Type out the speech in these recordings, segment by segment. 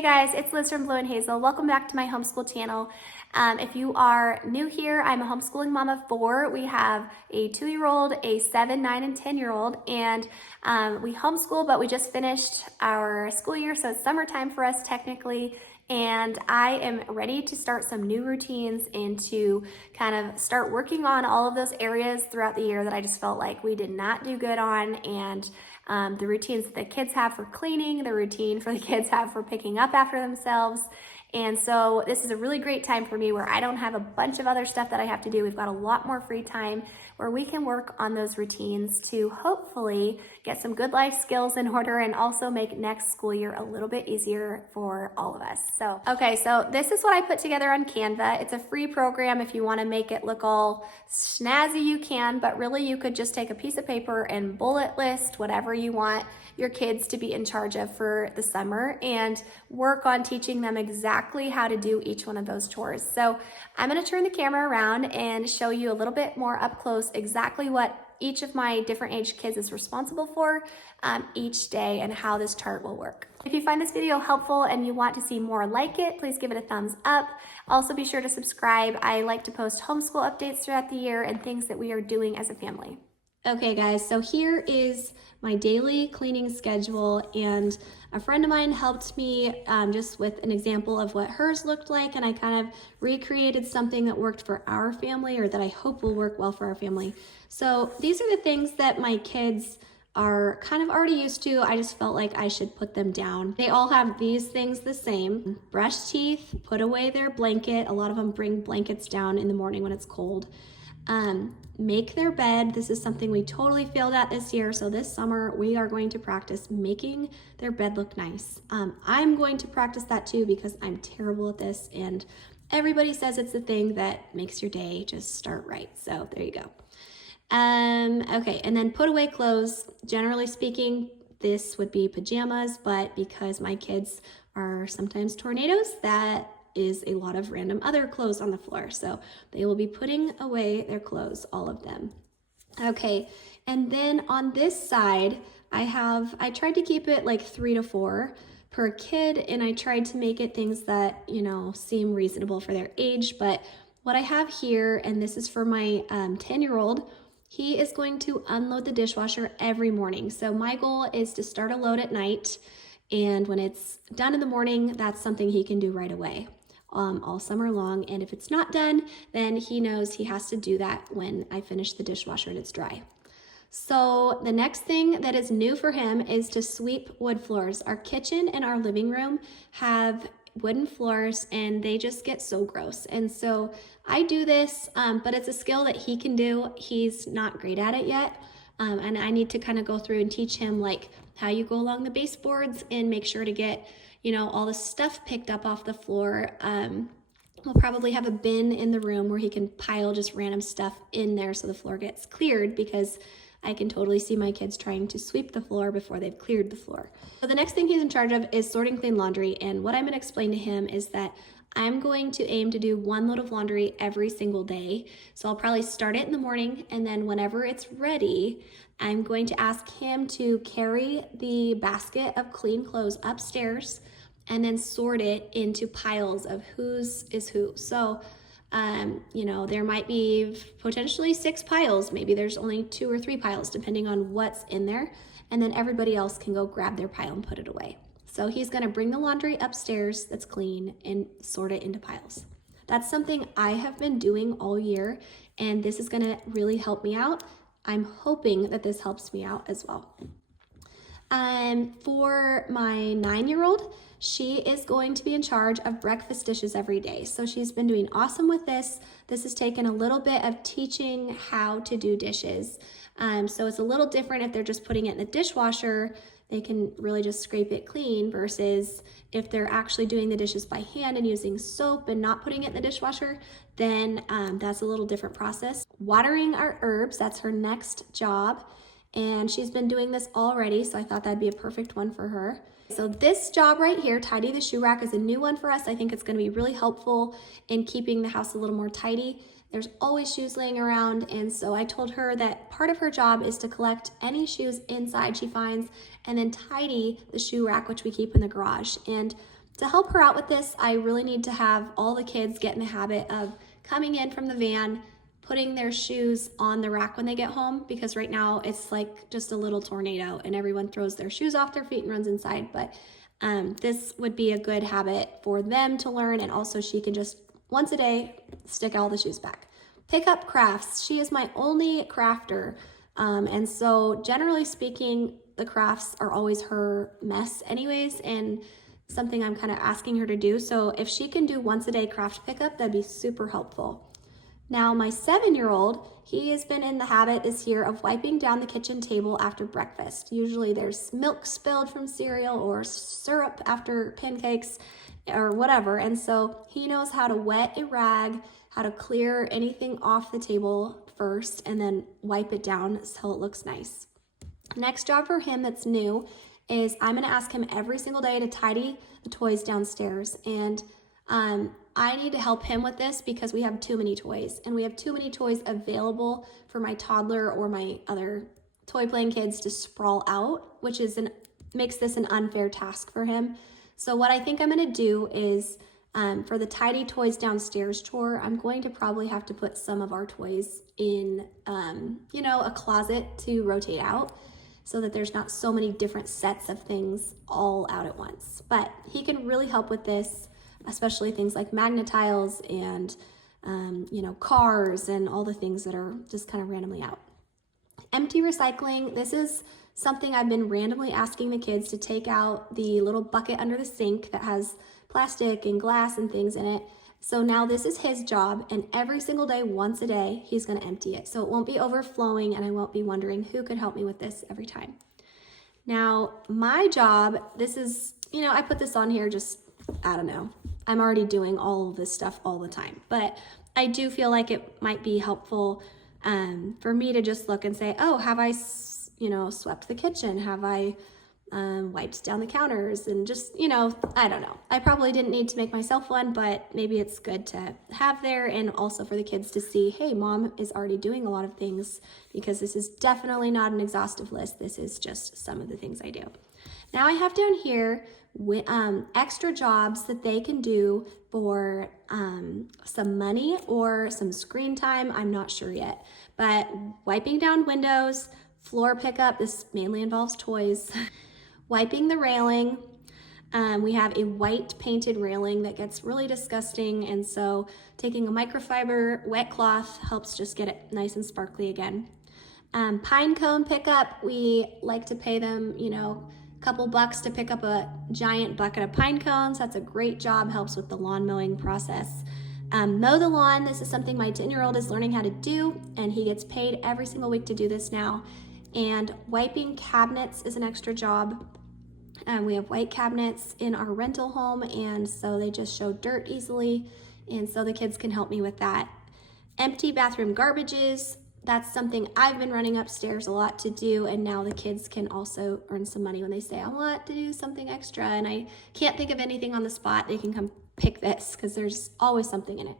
Hey guys, it's Liz from Blue and Hazel. Welcome back to my homeschool channel. If you are new here, I'm a homeschooling mom of 4. We have a 2-year-old, a 7, 9, and 10-year-old, and we homeschool, but we just finished our school year, so it's summertime for us technically. And I am ready to start some new routines and to kind of start working on all of those areas throughout the year that I just felt like we did not do good on. And the routines that the kids have for cleaning, the routine for the kids have for picking up after themselves. And so this is a really great time for me where I don't have a bunch of other stuff that I have to do. We've got a lot more free time where we can work on those routines to hopefully get some good life skills in order and also make next school year a little bit easier for all of us. So this is what I put together on Canva. It's a free program. If you want to make it look all snazzy, you can, but really you could just take a piece of paper and bullet list whatever you want your kids to be in charge of for the summer and work on teaching them exactly how to do each one of those chores. So I'm going to turn the camera around and show you a little bit more up close exactly what each of my different age kids is responsible for each day and how this chart will work. If you find this video helpful and you want to see more like it, please give it a thumbs up. Also be sure to subscribe. I like to post homeschool updates throughout the year and things that we are doing as a family. Okay guys, so here is my daily cleaning schedule, and a friend of mine helped me just with an example of what hers looked like, and I kind of recreated something that worked for our family, or that I hope will work well for our family. So these are the things that my kids are kind of already used to. I just felt like I should put them down. They all have these things the same: brush teeth, put away their blanket. A lot of them bring blankets down in the morning when it's cold. Make their bed. This is something we totally failed at this year, so this summer we are going to practice making their bed look nice. I'm going to practice that too because I'm terrible at this, and everybody says it's the thing that makes your day just start right. So there you go. Okay, and then put away clothes. Generally speaking, this would be pajamas, but because my kids are sometimes tornadoes, that is a lot of random other clothes on the floor. So they will be putting away their clothes, all of them. Okay, and then on this side, I tried to keep it like 3 to 4 per kid, and I tried to make it things that, you know, seem reasonable for their age. But what I have here, and this is for my 10-year-old, he is going to unload the dishwasher every morning. So my goal is to start a load at night, and when it's done in the morning, that's something he can do right away. All summer long, and if it's not done, then he knows he has to do that when I finish the dishwasher and it's dry. So the next thing that is new for him is to sweep wood floors. Our kitchen and our living room have wooden floors, and they just get so gross. And so I do this, but it's a skill that he can do. He's not great at it yet, and I need to kind of go through and teach him like how you go along the baseboards and make sure to get, you know, all the stuff picked up off the floor. We'll probably have a bin in the room where he can pile just random stuff in there so the floor gets cleared, because I can totally see my kids trying to sweep the floor before they've cleared the floor. So the next thing he's in charge of is sorting clean laundry, and what I'm going to explain to him is that I'm going to aim to do 1 load of laundry every single day. So I'll probably start it in the morning, and then whenever it's ready, I'm going to ask him to carry the basket of clean clothes upstairs and then sort it into piles of whose is who. So, you know, there might be potentially 6 piles. Maybe there's only 2 or 3 piles, depending on what's in there. And then everybody else can go grab their pile and put it away. So he's gonna bring the laundry upstairs that's clean and sort it into piles. That's something I have been doing all year, and this is gonna really help me out. I'm hoping that this helps me out as well. For my 9-year-old, she is going to be in charge of breakfast dishes every day. So she's been doing awesome with this. This has taken a little bit of teaching how to do dishes. So it's a little different if they're just putting it in the dishwasher. They can really just scrape it clean, versus if they're actually doing the dishes by hand and using soap and not putting it in the dishwasher, then that's a little different process. Watering our herbs, that's her next job. And she's been doing this already, so I thought that'd be a perfect one for her. So this job right here, tidy the shoe rack, is a new one for us. I think it's gonna be really helpful in keeping the house a little more tidy. There's always shoes laying around, and so I told her that part of her job is to collect any shoes inside she finds and then tidy the shoe rack, which we keep in the garage. And To help her out with this, I really need to have all the kids get in the habit of coming in from the van, putting their shoes on the rack when they get home, because right now it's like just a little tornado and everyone throws their shoes off their feet and runs inside. But this would be a good habit for them to learn, and also she can just once a day stick all the shoes back. Pick up crafts. She is my only crafter, and so generally speaking, the crafts are always her mess anyways, and something I'm kind of asking her to do. So if she can do once a day craft pickup, that'd be super helpful. Now my 7-year-old, he has been in the habit this year of wiping down the kitchen table after breakfast. Usually there's milk spilled from cereal or syrup after pancakes or whatever. And so he knows how to wet a rag, how to clear anything off the table first, and then wipe it down so it looks nice. Next job for him that's new is I'm gonna ask him every single day to tidy the toys downstairs. And I need to help him with this because we have too many toys, and we have too many toys available for my toddler or my other toy playing kids to sprawl out, which makes this an unfair task for him. So what I think I'm gonna do is for the tidy toys downstairs chore, I'm going to probably have to put some of our toys in, a closet to rotate out, so that there's not so many different sets of things all out at once. But he can really help with this, especially things like magnetiles and, cars and all the things that are just kind of randomly out. Empty recycling. This is something I've been randomly asking the kids to take out the little bucket under the sink that has plastic and glass and things in it. So now this is his job, and every single day, once a day, he's gonna empty it. So it won't be overflowing, and I won't be wondering who could help me with this every time. Now, my job, this is, I put this on here I don't know. I'm already doing all of this stuff all the time, but I do feel like it might be helpful for me to just look and say, oh, have I, swept the kitchen? Have I wiped down the counters? And just, I don't know. I probably didn't need to make myself one, but maybe it's good to have there, and also for the kids to see, hey, mom is already doing a lot of things, because this is definitely not an exhaustive list. This is just some of the things I do. Now I have down here extra jobs that they can do for some money or some screen time. I'm not sure yet, but wiping down windows, floor pickup, this mainly involves toys, wiping the railing. We have a white painted railing that gets really disgusting, and so taking a microfiber wet cloth helps just get it nice and sparkly again. Pine cone pickup, we like to pay them, a couple bucks to pick up a giant bucket of pine cones. That's a great job, helps with the lawn mowing process. Mow the lawn, this is something my 10-year-old is learning how to do, and he gets paid every single week to do this now. And wiping cabinets is an extra job. We have white cabinets in our rental home, and so they just show dirt easily, and so the kids can help me with that. Empty bathroom garbages, that's something I've been running upstairs a lot to do, and now the kids can also earn some money when they say, I want to do something extra, and I can't think of anything on the spot. They can come pick this, because there's always something in it.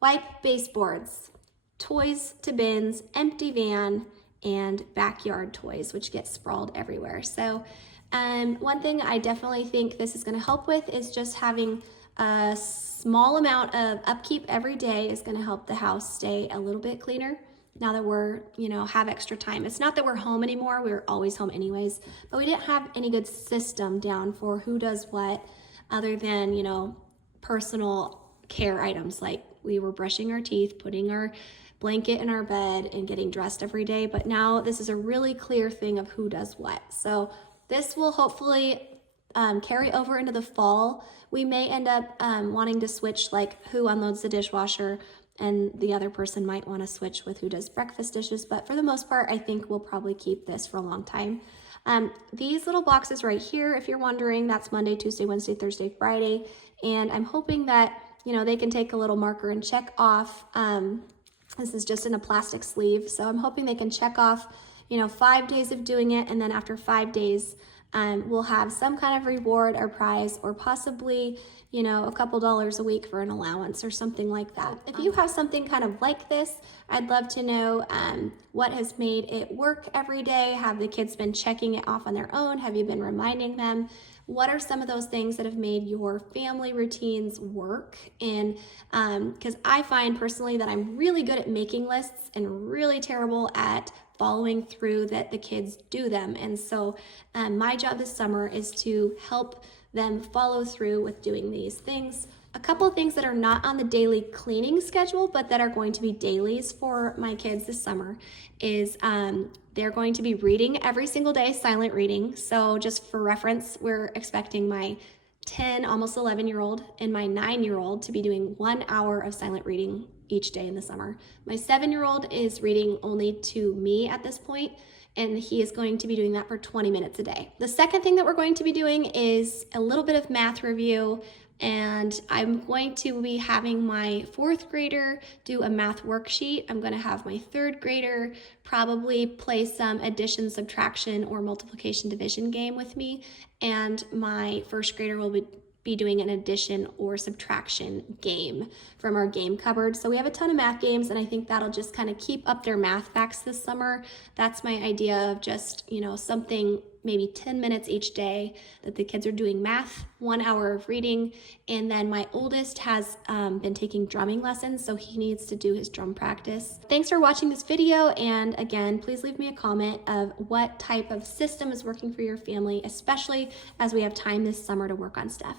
Wipe baseboards, toys to bins, empty van, and backyard toys, which get sprawled everywhere. So one thing I definitely think this is going to help with is just having a small amount of upkeep every day is going to help the house stay a little bit cleaner now that we're, have extra time. It's not that we're home anymore. We're always home anyways, but we didn't have any good system down for who does what other than, personal care items, like we were brushing our teeth, putting our blanket in our bed, and getting dressed every day. But now this is a really clear thing of who does what. So this will hopefully carry over into the fall. We may end up wanting to switch, like who unloads the dishwasher, and the other person might want to switch with who does breakfast dishes. But for the most part, I think we'll probably keep this for a long time. These little boxes right here, if you're wondering, that's Monday, Tuesday, Wednesday, Thursday, Friday. And I'm hoping that, they can take a little marker and check off. This is just in a plastic sleeve. So I'm hoping they can check off, 5 days of doing it. And then after 5 days, we'll have some kind of reward or prize, or possibly, a couple dollars a week for an allowance or something like that. If you have something kind of like this, I'd love to know what has made it work every day. Have the kids been checking it off on their own? Have you been reminding them? what are some of those things that have made your family routines work? And because I find personally that I'm really good at making lists and really terrible at following through that the kids do them. And so my job this summer is to help them follow through with doing these things. A couple of things that are not on the daily cleaning schedule, but that are going to be dailies for my kids this summer is they're going to be reading every single day, silent reading. So just for reference, we're expecting my 10, almost 11-year-old and my 9-year-old to be doing 1 hour of silent reading each day in the summer. My 7-year-old is reading only to me at this point, and he is going to be doing that for 20 minutes a day. The second thing that we're going to be doing is a little bit of math review, and I'm going to be having my 4th grader do a math worksheet. I'm going to have my 3rd grader probably play some addition, subtraction, or multiplication division game with me, and my 1st grader will be doing an addition or subtraction game from our game cupboard. So we have a ton of math games, and I think that'll just kind of keep up their math facts this summer. That's my idea of just, something maybe 10 minutes each day that the kids are doing math, 1 hour of reading, and then my oldest has been taking drumming lessons, so he needs to do his drum practice. Thanks for watching this video, and again, please leave me a comment of what type of system is working for your family, especially as we have time this summer to work on stuff.